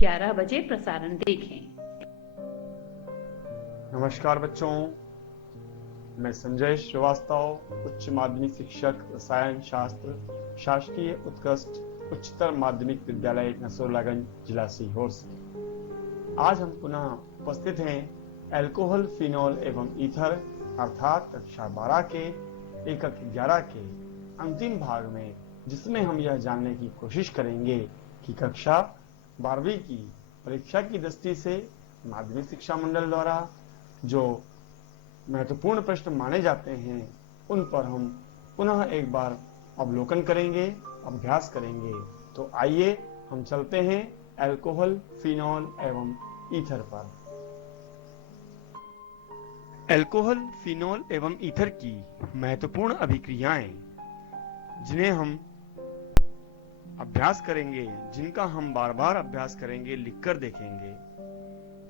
11 बजे प्रसारण देखें। नमस्कार बच्चों, मैं संजय श्रीवास्तव, उच्च माध्यमिक शिक्षक रसायन शास्त्र, शासकीय उत्कृष्ट उच्चतर माध्यमिक विद्यालय नसरुल्लागंज, जिला सीहोर से। आज हम पुनः उपस्थित हैं अल्कोहल, फिनॉल एवं ईथर अर्थात कक्षा 12 के एकक 11 के अंतिम भाग में, जिसमें हम यह जानने की कोशिश करेंगे कि कक्षा 12वीं की परीक्षा की दृष्टि से माध्यमिक शिक्षा मंडल द्वारा जो महत्वपूर्ण प्रश्न माने जाते हैं उन पर हम पुनः एक बार अवलोकन करेंगे, अभ्यास करेंगे। तो आइए हम चलते हैं अल्कोहल, फिनॉल एवं ईथर पर। अल्कोहल, फिनॉल एवं ईथर की महत्वपूर्ण अभिक्रियाएं जिन्हें हम अभ्यास करेंगे, जिनका हम बार बार अभ्यास करेंगे, लिखकर देखेंगे।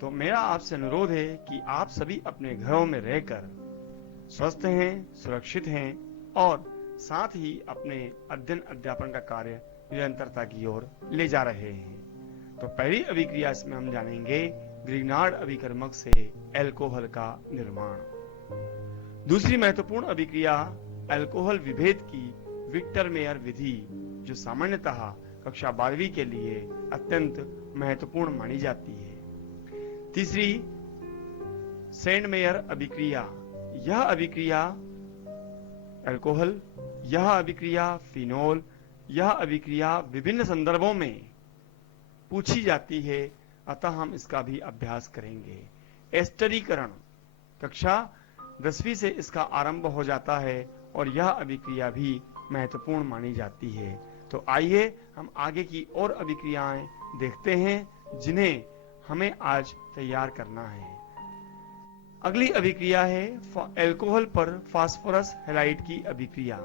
तो मेरा आपसे अनुरोध है कि आप सभी अपने घरों में रहकर स्वस्थ हैं, सुरक्षित हैं और साथ ही अपने अध्ययन अध्यापन का कार्य निरंतरता की ओर ले जा रहे हैं। तो पहली अभिक्रिया इसमें हम जानेंगे ग्रिग्नार्ड अभिकर्मक से अल्कोहल का निर्माण। दूसरी महत्वपूर्ण अभिक्रिया अल्कोहल विभेद की विक्टर मेयर विधि, जो सामान्यतः कक्षा 12वीं के लिए अत्यंत महत्वपूर्ण मानी जाती है। तीसरी सेंडमेयर अभिक्रिया। यह अभिक्रिया अल्कोहल, यह अभिक्रिया फिनॉल, यह अभिक्रिया विभिन्न संदर्भों में पूछी जाती है, अतः हम इसका भी अभ्यास करेंगे। एस्टरीकरण, कक्षा 10वीं से इसका आरंभ हो जाता है और यह अभिक्रिया भी महत्वपूर्ण मानी जाती है। तो आइए हम आगे की और अभिक्रियाएं देखते हैं जिन्हें हमें आज तैयार करना है। अगली अभिक्रिया है अल्कोहल पर फास्फोरस हैलाइड की अभिक्रिया।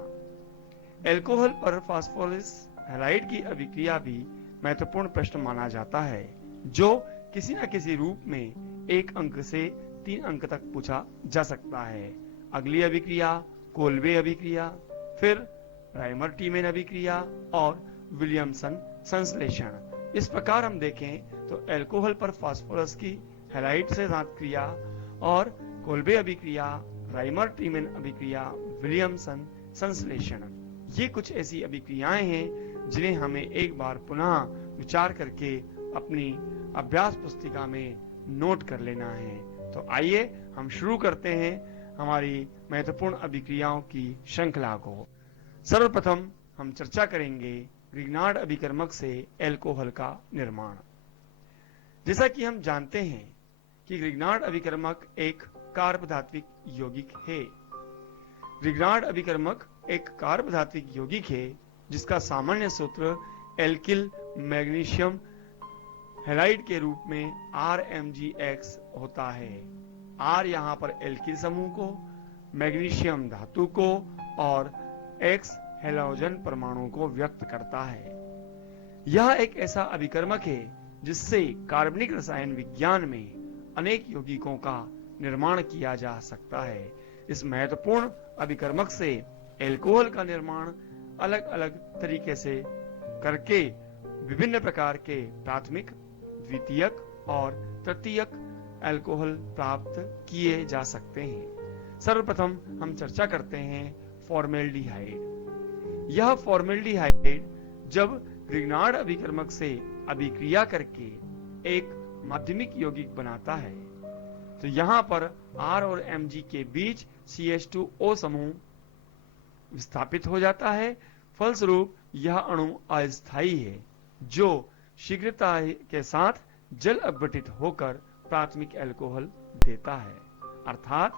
अल्कोहल पर फास्फोरस हैलाइड की अभिक्रिया भी महत्वपूर्ण प्रश्न माना जाता है, जो किसी न किसी रूप में 1 अंक से 3 अंक तक पूछा जा सकता है। अगली अभिक्रिया कोल्बे अभिक्रिया, फिर राइमर टीमेन अभिक्रिया और विलियमसन संश्लेषण। इस प्रकार हम देखें तो अल्कोहल पर फास्फोरस की हैलाइड से साथ क्रिया और कोल्बे अभिक्रिया, राइमर टीमेन अभिक्रिया, विलियमसन संश्लेषण, ये कुछ ऐसी अभिक्रियाएं हैं जिन्हें हमें एक बार पुनः विचार करके अपनी अभ्यास पुस्तिका में नोट कर लेना है। तो आइए हम शुरू करते हैं हमारी महत्वपूर्ण अभिक्रियाओं की श्रृंखला को। सर्वप्रथम हम चर्चा करेंगे ग्रिग्नार्ड अभिकर्मक से अल्कोहल का निर्माण। जैसा कि हम जानते हैं कि ग्रिग्नार्ड अभिकर्मक एक कार्बधात्विक यौगिक है। ग्रिग्नार्ड अभिकर्मक एक कार्बधात्विक यौगिक है जिसका सामान्य सूत्र एल्किल मैग्नीशियम हैलाइड के रूप में RMgX होता है। R यहाँ पर एल्किल समूह को, मैग्नीशियम धातु को और X हैलोजन परमाणु को व्यक्त करता है। यह एक ऐसा अभिकर्मक है जिससे कार्बनिक रसायन विज्ञान में अनेक यौगिकों का निर्माण किया जा सकता है। इस महत्वपूर्ण अभिकर्मक से अल्कोहल का निर्माण अलग अलग तरीके से करके विभिन्न प्रकार के प्राथमिक, द्वितीयक और तृतीयक अल्कोहल प्राप्त किए जा सकते हैं। सर्वप्रथम हम चर्चा करते हैं फॉर्मेल्डिहाइड। यह फॉर्मेल्डिहाइड जब ग्रिग्नार्ड अभिकर्मक से अभिक्रिया करके एक माध्यमिक यौगिक बनाता है तो यहां पर R और Mg के बीच CH2O समूह विस्थापित हो जाता है। फलस्वरूप यह अणु अस्थायी है जो शीघ्रता के साथ जल अपघटित होकर प्राथमिक अल्कोहल देता है। अर्थात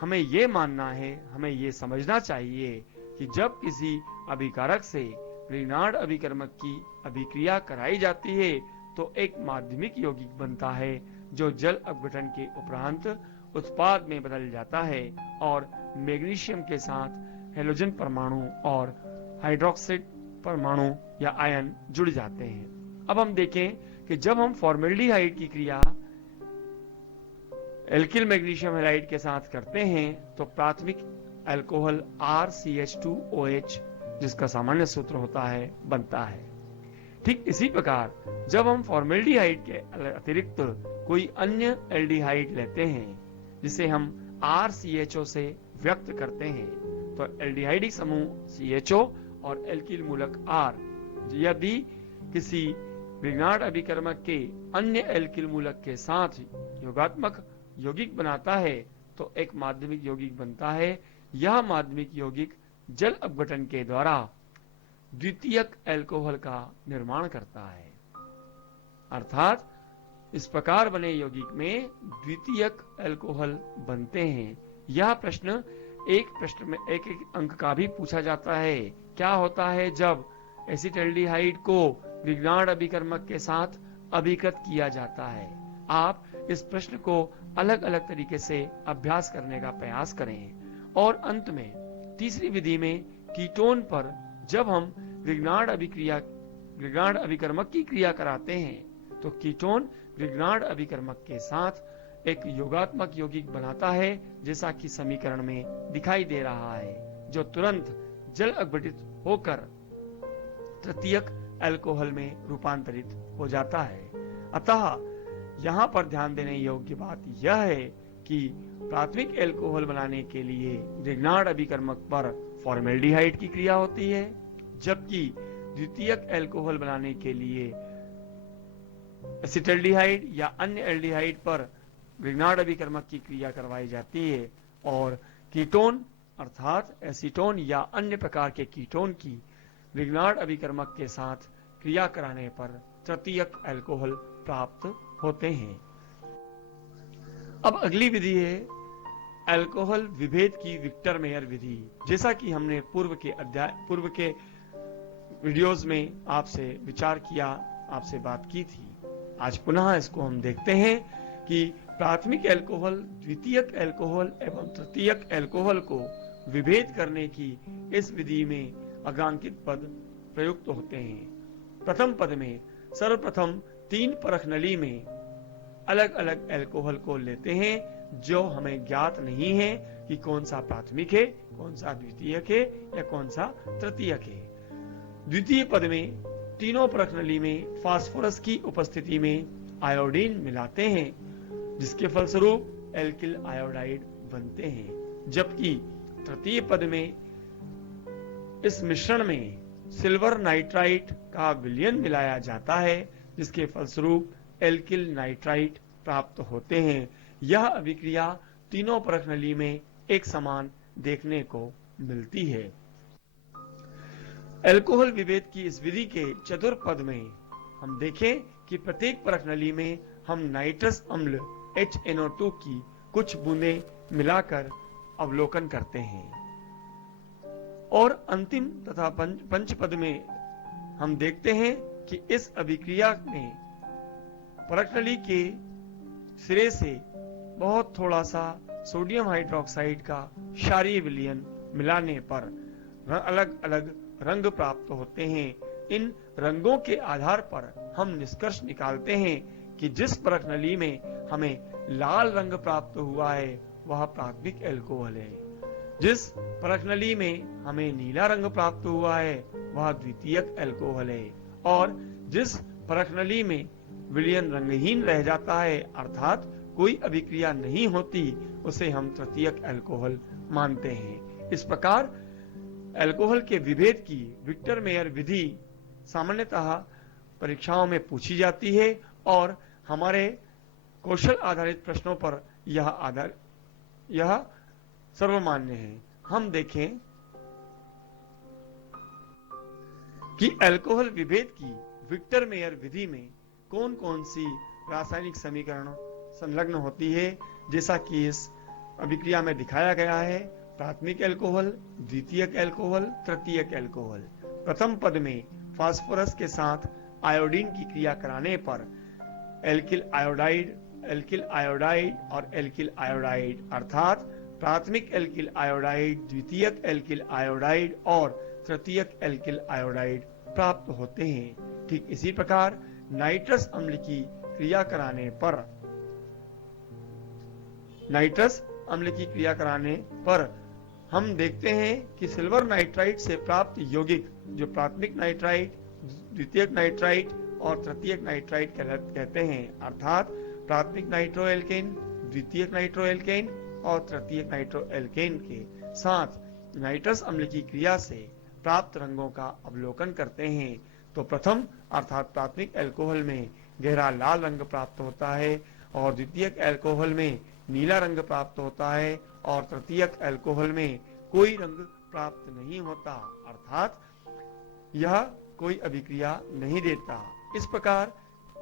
हमें यह मानना है, हमें यह समझना चाहिए कि जब किसी अभिकारक से ग्रिग्नार्ड अभिकर्मक की अभिक्रिया कराई जाती है तो एक माध्यमिक यौगिक बनता है जो जल अपघटन के उपरांत उत्पाद में बदल जाता है और मैग्नीशियम के साथ हैलोजन परमाणु और हाइड्रोक्साइड परमाणु या आयन जुड़ जाते हैं। अब हम देखें कि जब हम फॉर्मेल्डिहाइड की क्रिया एल्किल मैग्नीशियम हैलाइड के साथ करते हैं तो प्राथमिक अल्कोहल RCH2OH, जिसका सामान्य सूत्र होता है, बनता है। ठीक इसी प्रकार जब हम फॉर्मेल्डिहाइड के अतिरिक्त कोई अन्य एल्डिहाइड लेते हैं जिसे हम RCHO से व्यक्त करते हैं, तो एल्डिहाइडिक समूह CHO और एल्किल मूलक R यदि किसी विग्नाड अभिकर्मक के अन्य एल्किल मूलक के साथ योगात्मक यौगिक बनाता है तो एक माध्यमिक यौगिक बनता है। यह माध्यमिक यौगिक जल अपघटन के द्वारा द्वितीयक अल्कोहल का निर्माण करता है, अर्थात इस प्रकार बने यौगिक में द्वितीयक अल्कोहल बनते हैं। यह प्रश्न में एक अंक का भी पूछा जाता है। क्या होता है जब एसिटाल्डिहाइड को विग्नाड अभिकर्मक के साथ अभिकृत किया जाता है? आप इस प्रश्न को अलग अलग तरीके से अभ्यास करने का प्रयास करें। और अंत में तीसरी विधि में कीटोन पर जब हम विग्नाड अभिकर्मक की क्रिया कराते हैं तो कीटोन विग्नाड अभिकर्मक के साथ एक योगात्मक यौगिक बनाता है, जैसा कि समीकरण में दिखाई दे रहा है, जो तुरंत जल अपघटित होकर तृतीयक अल्कोहल में रूपांतरित हो जाता है। अतः यहाँ पर ध्यान देने योग्य बात यह है कि प्राथमिक अल्कोहल बनाने के लिए विग्नाड अभिकर्मक पर फॉर्मेल्डिहाइड की क्रिया होती है, जबकि द्वितीयक अल्कोहल बनाने के लिए एसिटाल्डिहाइड या अन्य एल्डिहाइड पर विग्नाड अभिकर्मक की क्रिया करवाई जाती है। और कीटोन अर्थात एसीटोन या अन्य प्रकार के कीटोन की विग्नाड अभिकर्मक के साथ क्रिया कराने पर तृतीयक अल्कोहल प्राप्त होते हैं। अब अगली विधि है अल्कोहल विभेद की विक्टर मेयर विधि। जैसा कि हमने पूर्व के वीडियोस में आपसे विचार किया, आपसे बात की थी, आज पुनः इसको हम देखते हैं कि प्राथमिक अल्कोहल द्वितीयक अल्कोहल एवं तृतीयक अल्कोहल को विभेद करने की इस विधि में अग्रांकित पद प्रयुक्त होते हैं। प्रथम पद में सर्वप्रथम 3 परख नली में अलग अलग अल्कोहल को लेते हैं जो हमें ज्ञात नहीं है कि कौन सा प्राथमिक है, कौन सा द्वितीयक है या कौन सा तृतीयक है। द्वितीय पद में तीनों परख नली में फास्फोरस की उपस्थिति में आयोडीन मिलाते हैं, जिसके फलस्वरूप एल्किल आयोडाइड बनते हैं। जबकि तृतीय पद में इस मिश्रण में सिल्वर नाइट्राइट का विलयन मिलाया जाता है, जिसके फलस्वरूप एल्किल नाइट्राइट प्राप्त होते हैं। यह अभिक्रिया तीनों परख नली में एक समान देखने को मिलती है। अल्कोहल विभेद की इस विधि के चतुर्थ पद में हम देखें कि प्रत्येक परख नली में हम नाइट्रस अम्ल HNO2 की कुछ बूंदें मिलाकर अवलोकन करते हैं। और अंतिम तथा पंचपद में हम देखते हैं कि इस अभिक्रिया में परख नली के सिरे से बहुत थोड़ा सा सोडियम हाइड्रोक्साइड का क्षारीय विलयन मिलाने पर अलग अलग रंग प्राप्त होते हैं। इन रंगों के आधार पर हम निष्कर्ष निकालते हैं कि जिस परख नली में हमें लाल रंग प्राप्त हुआ है वह प्राथमिक अल्कोहल है, जिस परख नली में हमें नीला रंग प्राप्त हुआ है वह द्वितीयक अल्कोहल है, और जिस परख नली में विलयन रंगहीन रह जाता है अर्थात कोई अभिक्रिया नहीं होती, उसे हम तृतीयक अल्कोहल मानते हैं। इस प्रकार अल्कोहल के विभेद की विक्टर मेयर विधि सामान्यतः परीक्षाओं में पूछी जाती है और हमारे कौशल आधारित प्रश्नों पर यह सर्वमान्य है। हम देखें कि अल्कोहल विभेद की विक्टर मेयर विधि में कौन कौन सी रासायनिक समीकरण संलग्न होती है। जैसा कि इस अभिक्रिया में दिखाया गया है, प्राथमिक अल्कोहल, द्वितीयक अल्कोहल, तृतीयक अल्कोहल। प्रथम पद में फास्फोरस के साथ आयोडीन की क्रिया कराने पर एल्किल आयोडाइड और एल्किल आयोडाइड अर्थात प्राथमिक एल्किल आयोडाइड, द्वितीयक एल्किल आयोडाइड और तृतीयक एल्किल आयोडाइड प्राप्त होते हैं। ठीक इसी प्रकार नाइट्रस अम्ल की क्रिया कराने पर हम देखते हैं कि सिल्वर नाइट्राइट से प्राप्त यौगिक जो प्राथमिक नाइट्राइट द्वितीयक नाइट्राइट और तृतीयक नाइट्राइट कहते हैं, अर्थात प्राथमिक नाइट्रोएल्केन, द्वितीयक नाइट्रोएल्केन और तृतीयक नाइट्रोएल्केन के साथ नाइट्रस अम्ल की क्रिया से प्राप्त रंगों का अवलोकन करते हैं। तो प्रथम अर्थात प्राथमिक अल्कोहल में गहरा लाल रंग प्राप्त होता है और द्वितीयक अल्कोहल में नीला रंग प्राप्त होता है और तृतीयक अल्कोहल में कोई रंग प्राप्त नहीं होता, अर्थात यह कोई अभिक्रिया नहीं देता। इस प्रकार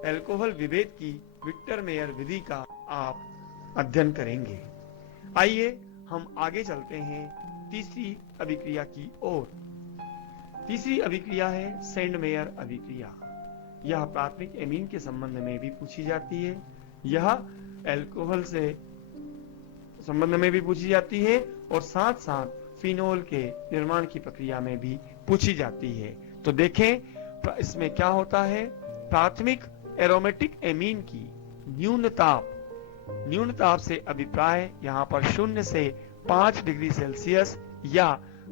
अल्कोहल विभेद की विक्टर मेयर विधि का आप अध्ययन करेंगे। आइए हम आगे चलते हैं तीसरी अभिक्रिया की ओर। तीसरी अभिक्रिया है सेंड मेयर अभिक्रिया। यह प्राथमिक एमीन के संबंध में भी पूछी जाती है, यह अल्कोहल से संबंध में भी पूछी जाती है और साथ साथ फिनोल के निर्माण की प्रक्रिया में भी पूछी जाती है। तो देखें इसमें क्या होता है। प्राथमिक एरोमेटिक एमीन की न्यून ताप से अभिप्राय यहाँ पर 0 से 5 डिग्री सेल्सियस या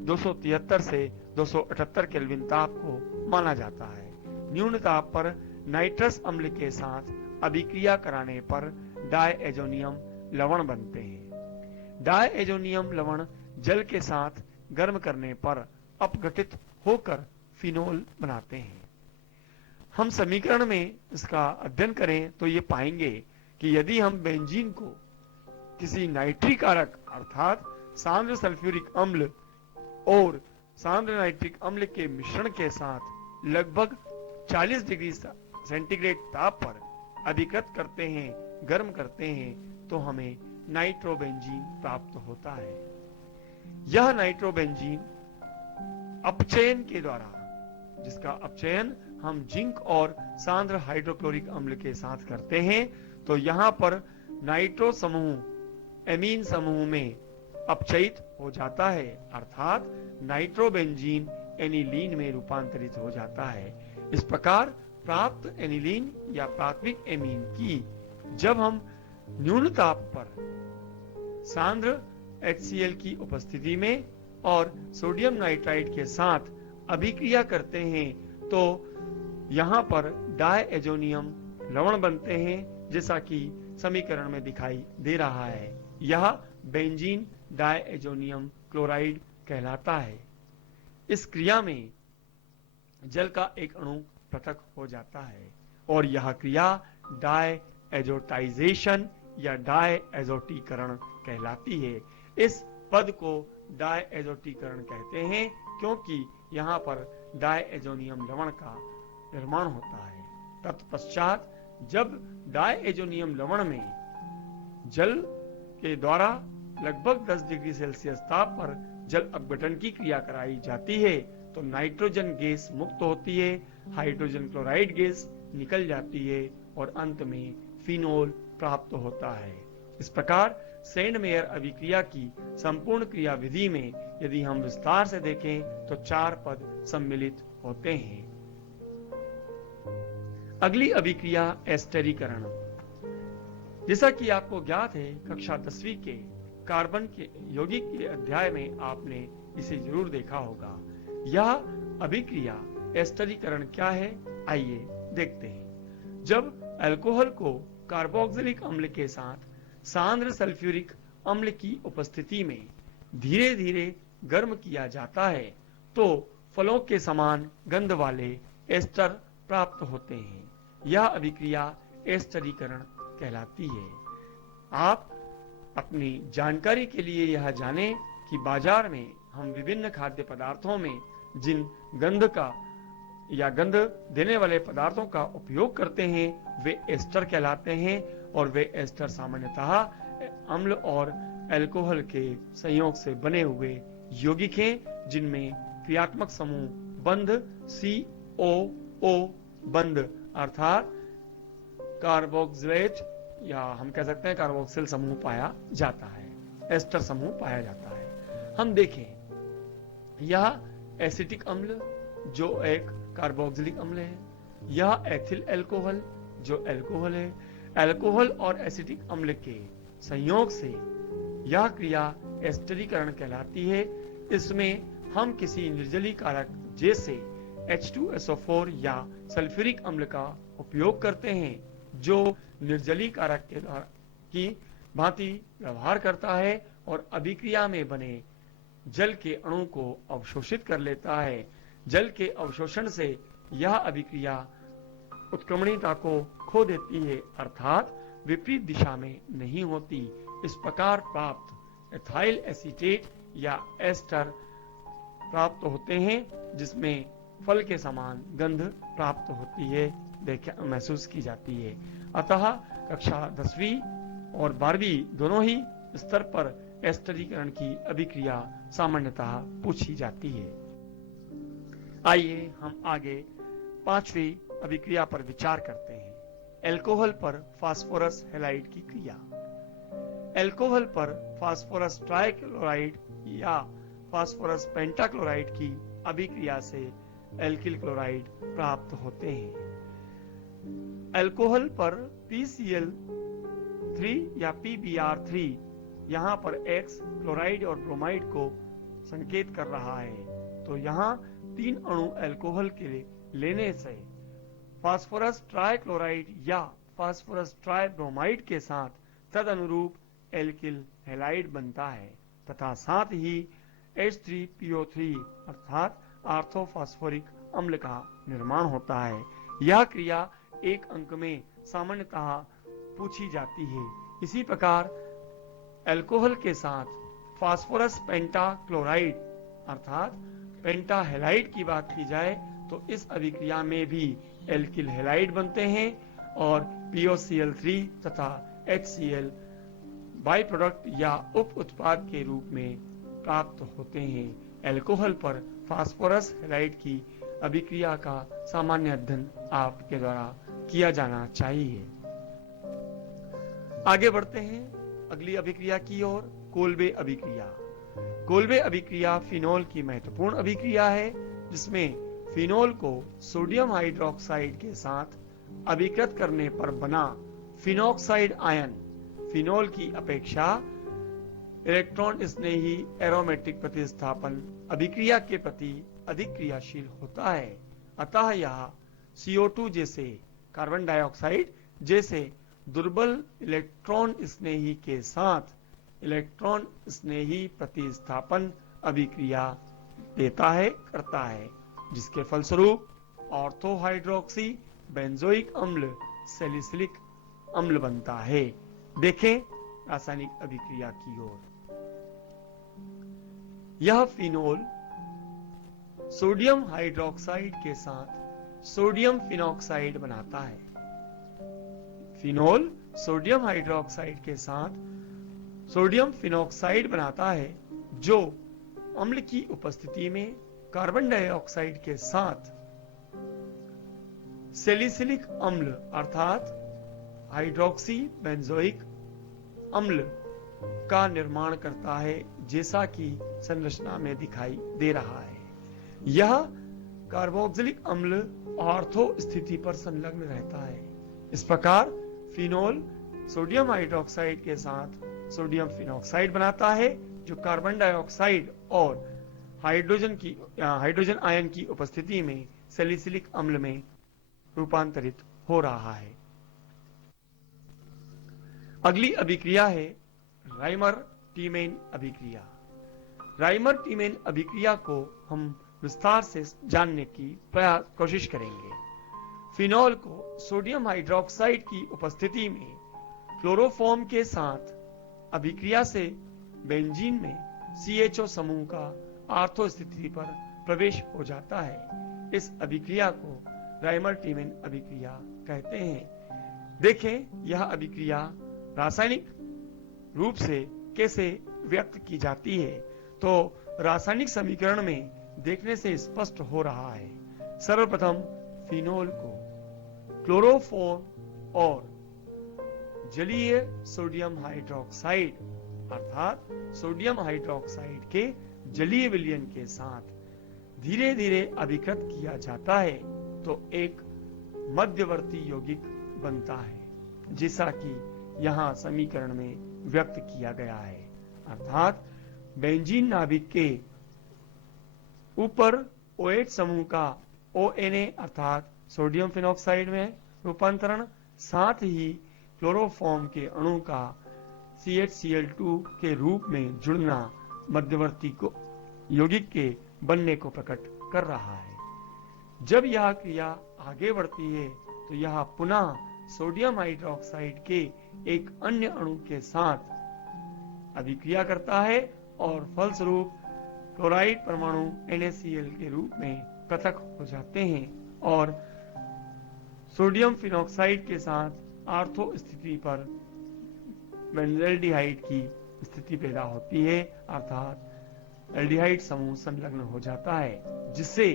273 से 278 केल्विन ताप को माना जाता है। न्यून ताप पर नाइट्रस अम्ल के साथ अभिक्रिया कराने पर डायएजोनियम लवण बनते हैं। डायएजोनियम लवण जल के साथ गर्म करने पर अपघटित होकर फिनोल बनाते हैं। हम समीकरण में इसका अध्ययन करें तो ये पाएंगे कि यदि हम बेंजीन को किसी नाइट्रिक कारक अर्थात सांद्र सल्फ्यूरिक अम्ल और सांद्र नाइट्रिक अम्ल के मिश्रण के साथ लगभग 40 डिग्री सेंटीग्रेड ताप पर अभिकृत करते हैं, गर्म करते हैं, तो हमें नाइट्रोबेंजीन प्राप्त होता है। यह नाइट्रोबेंजीन अपचयन के द्वारा, जिसका अपचयन हम जिंक और सांद्र हाइड्रोक्लोरिक अम्ल के साथ करते हैं, तो यहां पर नाइट्रो समूह एमीन समूह में अपचयित हो जाता है, अर्थात नाइट्रोबेंजीन एनिलीन में रूपांतरित हो जाता है। इस प्रकार प्राप्त एनिलीन या प्राथमिक एमीन की जब हम न्यून ताप पर सांद्र HCl की उपस्थिति में और सोडियम नाइट्राइड के साथ अभिक्रिया करते हैं तो यहां पर डायएजोनियम लवण बनते हैं, जैसा कि समीकरण में दिखाई दे रहा है। यह बेंजीन डायएजोनियम क्लोराइड कहलाता है। इस क्रिया में जल का एक अणु पृथक हो जाता है और यह क्रिया डायएजोटाइजेशन या डायएजोटीकरण कहलाती है। इस पद को डायएजोटीकरण कहते हैं क्योंकि यहाँ पर डायएजोनियम लवण का निर्माण होता है। तत्पश्चात जब डायएजोनियम लवण में जल के द्वारा लगभग 10 डिग्री सेल्सियस ताप पर जल अपघटन की क्रिया कराई जाती है तो नाइट्रोजन गैस मुक्त होती है, हाइड्रोजन क्लोराइड गैस निकल जाती है और अंत में फिनोल प्राप्त होता है। इस प्रकार सेंड मेयर अभिक्रिया की संपूर्ण क्रिया विधि में यदि हम विस्तार से देखें तो 4 पद सम्मिलित होते हैं। अगली अभिक्रिया एस्टरीकरण। जैसा कि आपको ज्ञात है, कक्षा 10वीं के कार्बन के यौगिक के अध्याय में आपने इसे जरूर देखा होगा। यह अभिक्रिया एस्टरीकरण क्या है, आइए देखते हैं। जब अल्कोहल को कार्बोक्सिलिक अम्ल के साथ सांद्र सल्फ्यूरिक अम्ल की उपस्थिति में धीरे धीरे गर्म किया जाता है तो फलों के समान गंध वाले एस्टर प्राप्त होते हैं। यह अभिक्रिया एस्टरीकरण कहलाती है। आप अपनी जानकारी के लिए यह जानें कि बाजार में हम विभिन्न खाद्य पदार्थों में जिन गंध का या गंध देने वाले पदार्थों का उपयोग करते हैं वे एस्टर कहलाते हैं और वे एस्टर सामान्यतः अम्ल और अल्कोहल के संयोग से बने हुए यौगिक हैं जिनमें क्रियात्मक समूह बंध COO बंध अर्थात कार्बोक्सिलेट या हम कह सकते हैं कार्बोक्सिल समूह पाया जाता है, एस्टर समूह पाया जाता है। हम देखें यह एसिटिक अम्ल जो एक कार्बोक्सिलिक अम्ल है, यह एथिल अल्कोहल जो अल्कोहल है। अल्कोहल और एसिटिक अम्ल के संयोग से यह क्रिया एस्टरीकरण कहलाती है। इसमें हम किसी निर्जलीकारक जैसे H2SO4 या सल्फ्यूरिक अम्ल का उपयोग करते हैं, जो निर्जलीकारक के द्वारा की भांति व्यवहार करता है और अभिक्रिया में बने जल के अणु को अवशोषित कर लेता है। जल के अवशोषण से यह अभिक्रिया उत्क्रमणीयता को खो देती है, अर्थात विपरीत दिशा में नहीं होती। इस प्रकार प्राप्त एथाइल एसीटेट या एस्टर प्राप्त होते हैं, जिसमें फल के समान गंध प्राप्त होती है, महसूस की जाती है। अतः कक्षा 10वीं और 12वीं दोनों ही स्तर पर एस्टरीकरण की अभिक्रिया सामान्यतः पूछी जाती है। आइए हम आगे 5वीं अभिक्रिया पर विचार करते हैं। एल्कोहल पर फास्फोरस हैलाइड की क्रिया। एल्कोहल पर फास्फोरस ट्राइक्लोराइड या फास्फोरस पेंटाक्लोराइड की अभिक्रिया से एल्किल क्लोराइड प्राप्त होते हैं। एल्कोहल पर PCl3 या PBr3 यहां पर X क्लोराइड और ब्रोमाइड को संकेत कर रहा है, तो यहां 3 अणु अल्कोहल के लेने से फास्फोरस ट्राइक्लोराइड या फास्फोरस ट्राइब्रोमाइड के साथ तदनुरूप एल्किल हैलाइड बनता है तथा साथ ही H3PO3 अर्थात आर्थोफॉस्फोरिक अम्ल का निर्माण होता है। यह क्रिया एक अंक में सामान्यतः पूछी जाती है। इसी प्रकार अल्कोहल के साथ फास्फोरस पेंटाक्लोराइड अर्थात पेंटाहेलाइड की बात की जाए तो इस अभिक्रिया में भी एल्किल हैलाइड बनते हैं और POCl3 तथा HCl बाई प्रोडक्ट या उप उत्पाद के रूप में प्राप्त होते हैं। अल्कोहल पर फास्फोरस हैलाइड की अभिक्रिया का सामान्य अध्ययन आपके द्वारा किया जाना चाहिए। आगे बढ़ते हैं अगली अभिक्रिया की ओर, कोल्बे अभिक्रिया। कोल्बे अभिक्रिया फिनोल की महत्वपूर्ण अभिक्रिया है, जिसमें फिनोल को सोडियम हाइड्रोक्साइड के साथ अभिकृत करने पर बना फिनोक्साइड आयन फिनोल की अपेक्षा इलेक्ट्रॉन स्नेही एरोमेटिक प्रतिस्थापन अभिक्रिया के प्रति अधिक क्रियाशील होता है। अतः यह CO2 जैसे कार्बन डाइऑक्साइड जैसे दुर्बल इलेक्ट्रॉन स्नेही के साथ इलेक्ट्रॉन स्नेही प्रतिस्थापन अभिक्रिया करता है, जिसके फलस्वरूप ऑर्थोहाइड्रोक्सी बेंजोइक अम्ल सैलिसिलिक अम्ल बनता है। देखें रासायनिक अभिक्रिया की ओर। यह फिनोल सोडियम हाइड्रोक्साइड के साथ सोडियम फिनोक्साइड बनाता है। फिनोल सोडियम हाइड्रोक्साइड के साथ सोडियम फिनोक्साइड बनाता है, जो अम्ल की उपस्थिति में कार्बन डाइऑक्साइड के साथ सैलिसिलिक अम्ल अर्थात हाइड्रोक्सी बेंजोइक अम्ल का निर्माण करता है, जैसा कि संरचना में दिखाई दे रहा है। यह कार्बोक्सिलिक अम्ल ऑर्थो स्थिति पर संलग्न रहता है। इस प्रकार फिनोल सोडियम हाइड्रोक्साइड के साथ सोडियम फिनोक्साइड बनाता है, जो कार्बन डाइऑक्साइड और हाइड्रोजन आयन की उपस्थिति में सैलिसिलिक अम्ल में रूपांतरित हो रहा है। अगली अभिक्रिया है राइमर-टीमेन अभिक्रिया। राइमर-टीमेन अभिक्रिया को हम विस्तार से जानने की कोशिश करेंगे। फिनोल को सोडियम हाइड्रोक्साइड की उपस्थिति में क्लोरोफॉर्म के साथ अभिक्रिया से बेंजीन में CHO समूह का आर्थो स्थिति पर प्रवेश हो जाता है। इस अभिक्रिया को राइमर-टीमेन अभिक्रिया कहते हैं। देखें यह अभिक्रिया रासायनिक रूप से कैसे व्यक्त की जाती है, तो रासायनिक समीकरण में देखने से स्पष्ट हो रहा है। सर्वप्रथम फिनोल को क्लोरोफॉर्म और जलीय सोडियम हाइड्रोक्साइड अर्थात सोडियम हाइड्रोक्साइड के जलीय विलयन के साथ धीरे धीरे अभिकृत किया जाता है, तो एक मध्यवर्ती यौगिक बनता है, जैसा कि यहां समीकरण में व्यक्त किया गया है। अर्थात बेंजीन नाभिक के ऊपर OH समूह का ONA अर्थात सोडियम फिनॉक्साइड में रूपांतरण, साथ ही क्लोरोफॉर्म के अणु का CHCl2 के रूप में जुड़ना मध्यवर्ती को यौगिक के बनने को प्रकट कर रहा है। जब यह क्रिया आगे बढ़ती है तो यह पुनः सोडियम हाइड्रोक्साइड के एक अन्य अणु के साथ अभिक्रिया करता है और फलस्वरूप क्लोराइड परमाणु NaCl के रूप में पृथक हो जाते हैं और सोडियम फिनॉक्साइड के साथ आर्थो स्थिति पर बेंजल्डिहाइड की स्थिति पैदा होती है, अर्थात एल्डिहाइड समूह संलग्न हो जाता है, जिससे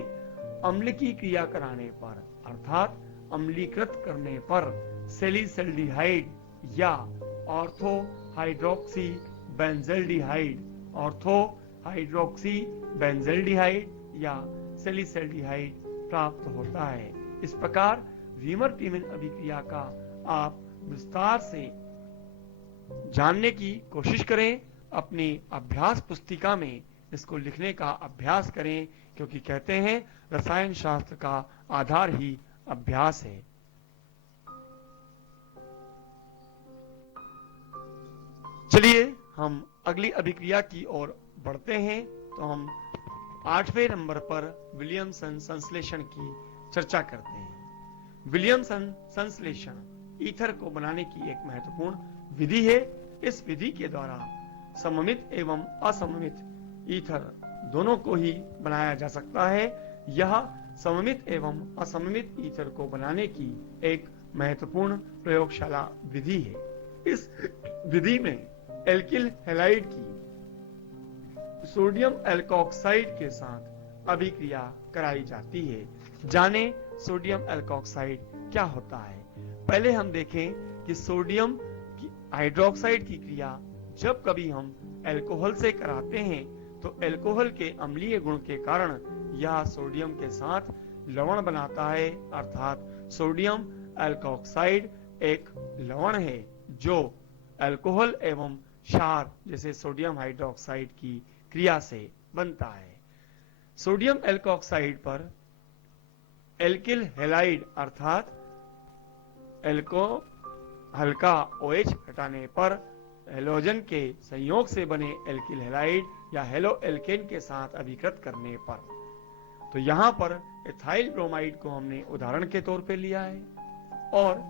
अम्ल की क्रिया कराने पर अर्थात अम्लीकृत करने पर सेलिसल्डिहाइड या ortho hydroxy benzaldehyde, ortho hydroxy benzaldehyde या सेलिसल्डिहाइड प्राप्त होता है। इस प्रकार वीमर टीमन अभिक्रिया का आप विस्तार से जानने की कोशिश करें। अपनी अभ्यास पुस्तिका में इसको लिखने का अभ्यास करें, क्योंकि कहते हैं रसायन शास्त्र का आधार ही अभ्यास है। चलिए हम अगली अभिक्रिया की ओर बढ़ते हैं। तो हम 8वें नंबर पर विलियमसन संश्लेषण की चर्चा करते हैं। विलियमसन संश्लेषण ईथर को बनाने की एक महत्वपूर्ण विधि है। इस विधि के द्वारा सममित एवं असममित ईथर दोनों को ही बनाया जा सकता है। यह सममित एवं असममित ईथर को बनाने की एक महत्वपूर्ण प्रयोगशाला विधि है। इस विधि में एल्किल हैलाइड की सोडियम एल्कोक्साइड के साथ अभिक्रिया कराई जाती है। जाने सोडियम एल्कोक्साइड क्या होता है। पहले हम देखें कि सोडियम की हाइड्रोक्साइड की क्रिया जब कभी हम अल्कोहल से कराते हैं तो अल्कोहल के अम्लीय गुण के कारण यह सोडियम के साथ लवण बनाता है, अर्थात सोडियम एल्कोक्साइड एक लवण है जो अल्कोहल एवं क्षार जैसे सोडियम हाइड्रोक्साइड की क्रिया से बनता है। सोडियम एल्कोक्साइड पर एल्किल हैलाइड अर्थात एल्को हल्का OH हटाने पर हेलोजन के संयोग से बने एल्किल हैलाइड या हेलो एल्केन के साथ अभिकृत करने पर, तो यहां पर एथाइल ब्रोमाइड को हमने उदाहरण के तौर पे लिया है और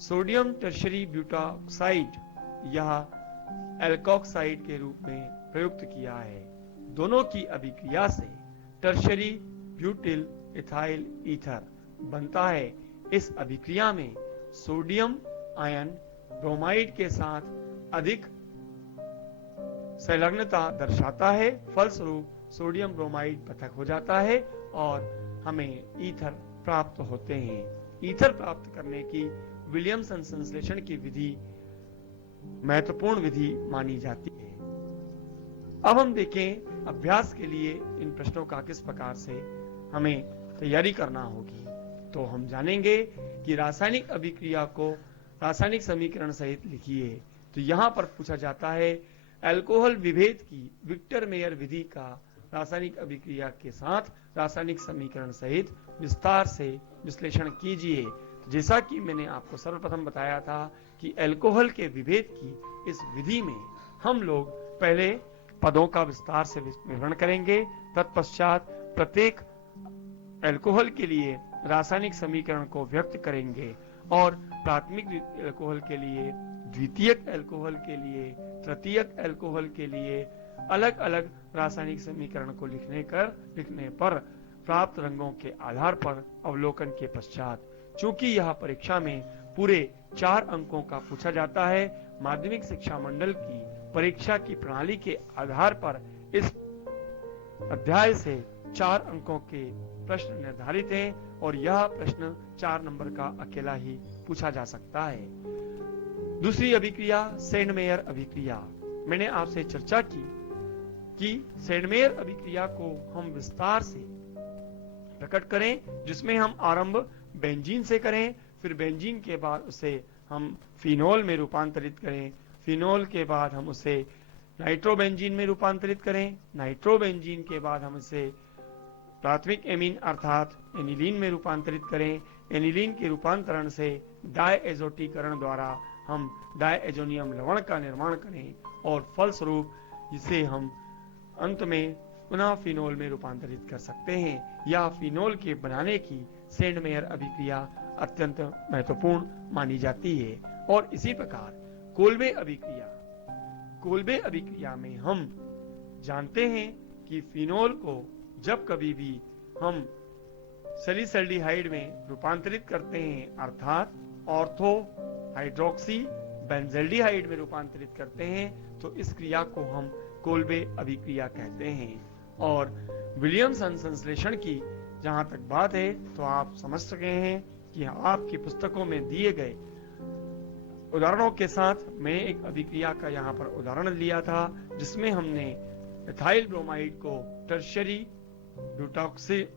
सोडियम टर्शरी ब्यूटाक्साइड यह एल्कोक्साइड के रूप में प्रयुक्त किया है। दोनों की अभिक्रिया से टर्शरी ब्यूटिल इथाइल ईथर बनता है। इस अभिक्रिया में सोडियम आयन ब्रोमाइड के साथ अधिक संलग्नता दर्शाता है, फलस्वरूप सोडियम ब्रोमाइड पृथक हो जाता है और हमें ईथर प्राप्त होते हैं। ईथर प्राप्त करने की विलियमसन संश्लेषण की विधि महत्वपूर्ण विधि मानी जाती है। अब हम देखें अभ्यास के लिए इन प्रश्नों का किस प्रकार से हमें तैयारी करना होगी। तो हम जानेंगे कि रासायनिक अभिक्रिया को रासायनिक समीकरण सहित लिखिए। तो यहां पर पूछा जाता है अल्कोहल विभेद की विक्टर मेयर विधि का रासायनिक अभिक्रिया के साथ रासायनिक समीकरण सहित विस्तार से विश्लेषण कीजिए। जैसा कि मैंने आपको सर्वप्रथम बताया था कि अल्कोहल के विभेद की इस विधि में हम लोग पहले पदों का विस्तार से विवरण करेंगे, तत्पश्चात प्रत्येक अल्कोहल के लिए रासायनिक समीकरण को व्यक्त करेंगे और प्राथमिक अल्कोहल के लिए, द्वितीयक अल्कोहल के लिए, तृतीयक अल्कोहल के लिए अलग अलग रासायनिक समीकरण को लिखने पर प्राप्त रंगों के आधार पर अवलोकन के पश्चात, चूंकि यह परीक्षा में पूरे 4 अंकों का पूछा जाता है, माध्यमिक शिक्षा मंडल की परीक्षा की प्रणाली के आधार पर इस अध्याय से 4 अंकों के प्रश्न निर्धारित हैं और यह प्रश्न 4 नंबर का अकेला ही पूछा जा सकता है। दूसरी अभिक्रिया सेंडमेयर अभिक्रिया। मैंने आपसे चर्चा की कि सेंडमेयर अभिक्रिया को हम विस्तार से प्रकट करें, जिसमें हम आरंभ बेंजीन से करें, फिर बेंजीन के बाद उसे हम फिनोल में रूपांतरित करें, फिनोल के बाद हम उसे नाइट्रोबेंजीन में रूपांतरित करें, नाइट्रोबेंजीन के बाद हम इसे प्राथमिक एमीन अर्थात एनिलीन में रूपांतरित करें। एनिलीन के रूपांतरण से डायएजोटीकरण द्वारा हम डायएजोनियम लवण का निर्माण करें और फलस्वरूप इसे हम अंत में पुनः फिनोल में रूपांतरित कर सकते हैं। या फिनोल के बनाने की सेंडमेयर अभिक्रिया अत्यंत महत्वपूर्ण मानी जाती है। और इसी प्रकार कोल्बे अभिक्रिया में हम जानते हैं कि फिनोल को जब कभी भी हम सैलिसल्डिहाइड में रूपांतरित करते हैं अर्थात ऑर्थो हाइड्रोक्सी बेंजल्डिहाइड में रूपांतरित करते हैं तो इस क्रिया को हम कोल्बे अभिक्रिया कहते हैं। और विलियमसन संश्लेषण की जहां तक बात है तो आप समझ सके हैं कि आपकी पुस्तकों में दिए गए उदाहरणों के साथ मैं एक अभिक्रिया का यहाँ पर उदाहरण लिया था जिसमें हमने एथाइल ब्रोमाइड को टर्शरी ब्यूटॉक्साइड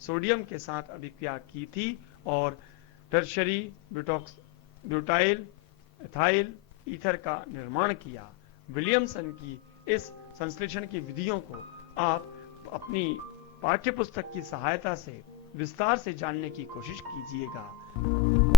सोडियम के साथ अभिक्रिया की थी और टर्शरी ब्यूटाइल एथाइल ईथर का निर्माण किया। विलियमसन की इस संश्लेषण की विधियों को आप अपनी पाठ्य पुस्तक की सहायता से विस्तार से जानने की कोशिश कीजिएगा।